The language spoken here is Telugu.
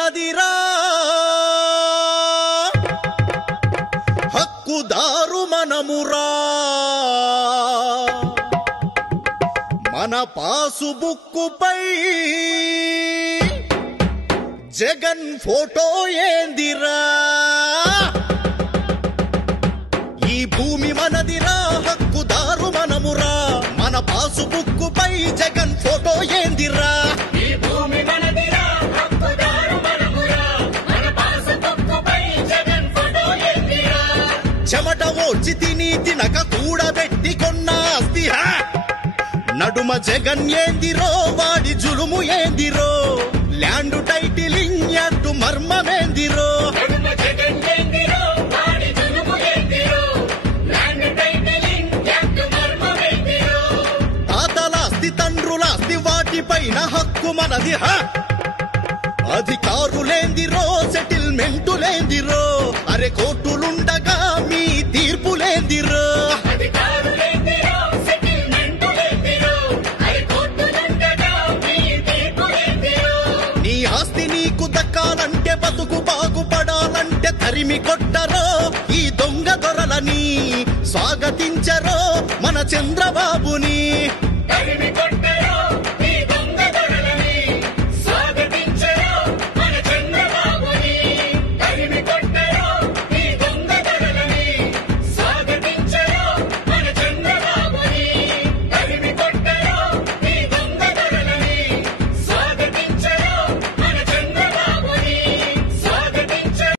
మనదిరా హక్కుదారు మనమురా మన పాసుబుక్కుపై జగన్ ఫోటో ఏందిరా ఈ భూమి మనదిరా హక్కుదారు మనమురా మన పాసుబుక్కుపై జగన్ ఫోటో ఏందిరా ఈ భూమి మనదిరా హక్కుదారు మనమురా మన పాసుబుక్కుపై జగన్ ఫోటో ఏందిరా చెమట ఓడ్చి తినక కూడబెట్టి కొన్న ఆస్తి నడుమ జగన్ ఏందిరో వాడి జులుము ఏందిరో ల్యాండ్ టైటిలింగ్ యాక్ట్ మర్మమేందిరో తాతలాస్తి తండ్రులాస్తి వాటిపైన హక్కు మనది అధికారులేందిరో సెటిల్మెంటులేందిరో అరే కోర్టులుండగా మీ తీర్పులేందిరో నీ ఆస్తి నీకు దక్కాలంటే బతుకు బాగుపడాలంటే తరిమి కొట్టరో ఈ దొంగ దొరలని స్వాగతించరో మన చంద్రబాబుని